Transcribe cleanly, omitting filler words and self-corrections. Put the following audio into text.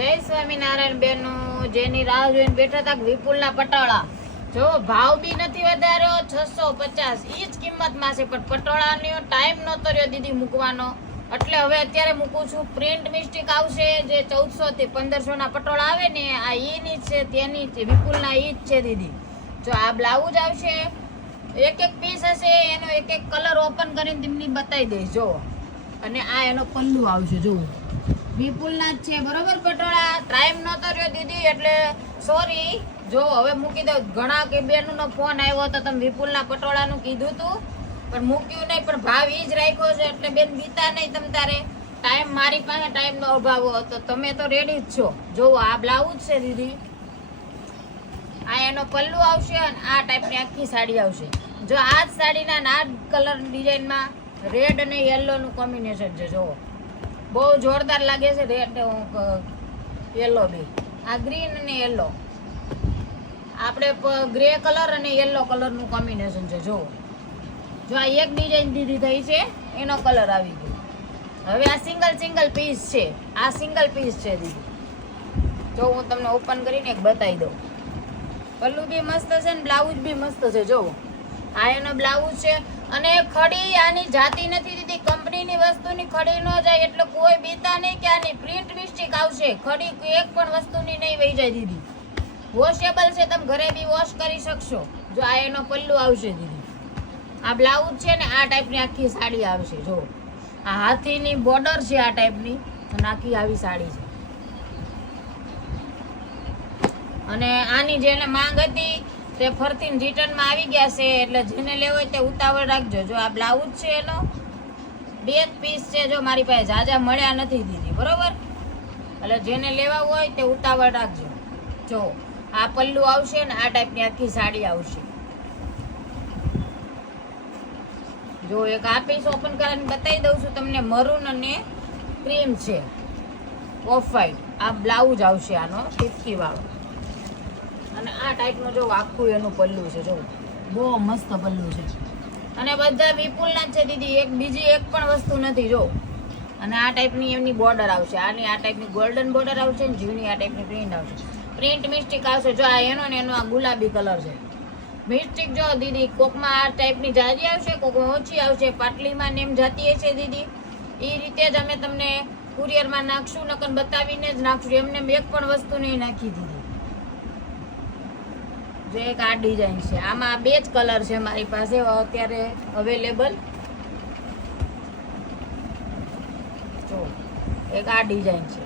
જય સ્વામિનારાયણ બેનો, જેની રાહ જોઈને બેઠા હતા વિપુલના પટોળા. જો ભાવ બી નથી વધાર્યો, 650 ઈ જ કિંમતમાં છે. પણ પટોળાનો ટાઈમ નહોતો રહ્યો દીદી મૂકવાનો, એટલે હવે અત્યારે મૂકું છું. પ્રિન્ટ મિસ્ટેક આવશે, જે 1400 થી 1500 ના પટોળા આવે ને, આ ઈની જ છે, તેની છે, વિપુલના ઈ જ છે દીદી. જો આ બ્લાઉઝ આવશે, એક એક પીસ હશે, એનો એક એક કલર ઓપન કરીને તમને બતાવી દઈશ. જો અને આ એનો પલ્લુ આવશે, જો વિપુલના જ છે બરોબર પટોળા. ટાઈમ નહોતો રહ્યો દીદી, એટલે સોરી. જો હવે મૂકી દઉં. ઘણા કે બેનનો ફોન આવ્યો હતો, તમે વિપુલના પટોળાનું કીધું હતું પણ મૂક્યું નહીં, પણ ભાવ ઈ જ રાખ્યો છે. એટલે બેન બીતા નહીં તમ તારે. ટાઈમ મારી પાસે ટાઈમનો અભાવ હતો, તમે તો રેડી જ છો. જો આ બ્લાઉઝ છે દીદી, આ એનો પલ્લુ આવશે અને આ ટાઈપની આખી સાડી આવશે. જો આ જ સાડીના આ કલર ડિઝાઇનમાં રેડ અને યલોનું કોમ્બિનેશન છે. જો બહુ જોરદાર લાગે છે. રેડ યલો બી, આ ગ્રીન અને યલો, આપણે ગ્રે કલર અને યલો કલરનું કોમ્બિનેશન છે. જો આ એક ડિઝાઇન દીધી થઈ છે, એનો કલર આવી ગયો. હવે આ સિંગલ પીસ છે, આ સિંગલ પીસ છે દીદી. જો હું તમને ઓપન કરીને એક બતાવી દઉં. પલ્લુ બી મસ્ત છે ને બ્લાઉઝ બી મસ્ત છે. જો આ એનો બ્લાઉઝ છે. અને ખડી આની જાતી નથી દીદી, કંપનીની વસ્તુની ખડી ન જાય, એટલે કોઈ બીતા નહીં કે આની પ્રિન્ટ મિસ્ટેક આવશે. ખડી એક પણ વસ્તુની નહીં વહી જાય દીદી. વોશેબલ છે, તમે ઘરે બી વોશ કરી શકશો. જો આ એનો પલ્લુ આવશે દીદી, આ બ્લાઉઝ છે ને આ ટાઈપની આખી સાડી આવશે. જો આ હાથીની બોર્ડર છે આ ટાઈપની, અને આખી આવી સાડી છે. અને આની જેને માંગ હતી તે ફરતી રિટર્નમાં આવી ગયા છે, એટલે જેને લેવો હોય તે ઉતાવળ રાખજો. જો આ બ્લાઉઝ છે, એનો 2 પીસ છે. જો મારી પાસે જાજા મળ્યા નથી દીદી, બરોબર? એટલે જેને લેવા હોય તે ઉતાવળ રાખજો. જો આ પલ્લુ આવશે ને આ ટાઈપની આખી સાડી આવશે. જો એક આ પીસ ઓપન કરીને બતાવી દઉં છું તમને. મરૂન અને ક્રીમ છે, ઓફ વ્હાઈટ. આ બ્લાઉઝ આવશે આનો ટીપકી વાળો, અને આ ટાઈપનું જો આખું એનું પલ્લું છે. જો બહુ મસ્ત પલ્લું છે, અને બધા વિપુલના જ છે દીદી. બીજી એક પણ વસ્તુ નથી. જો અને આ ટાઈપની એમની બોર્ડર આવશે. આની આ ટાઈપની ગોલ્ડન બોર્ડર આવશે ને ઝીણી આ ટાઈપની પ્રિન્ટ આવશે. પ્રિન્ટ મિસ્ટેક આવશે. જો આ એનો ને એનો આ ગુલાબી કલર છે. મિસ્ટેક જો દીદી, કોકમાં આ ટાઈપની જાજી આવશે, કોકમાં ઓછી આવશે. પાટલીમાં નેમ જાતી હશે દીદી, એ રીતે જ અમે તમને કુરિયરમાં નાખશું, નકર બતાવીને જ નાખશું. એમને એક પણ વસ્તુ નહીં નાખી દીધી. જો એક આ ડિઝાઇન છે, આમાં 2 જ કલર છે મારી પાસે અત્યારે અવેલેબલ. જો એક આ ડિઝાઇન છે,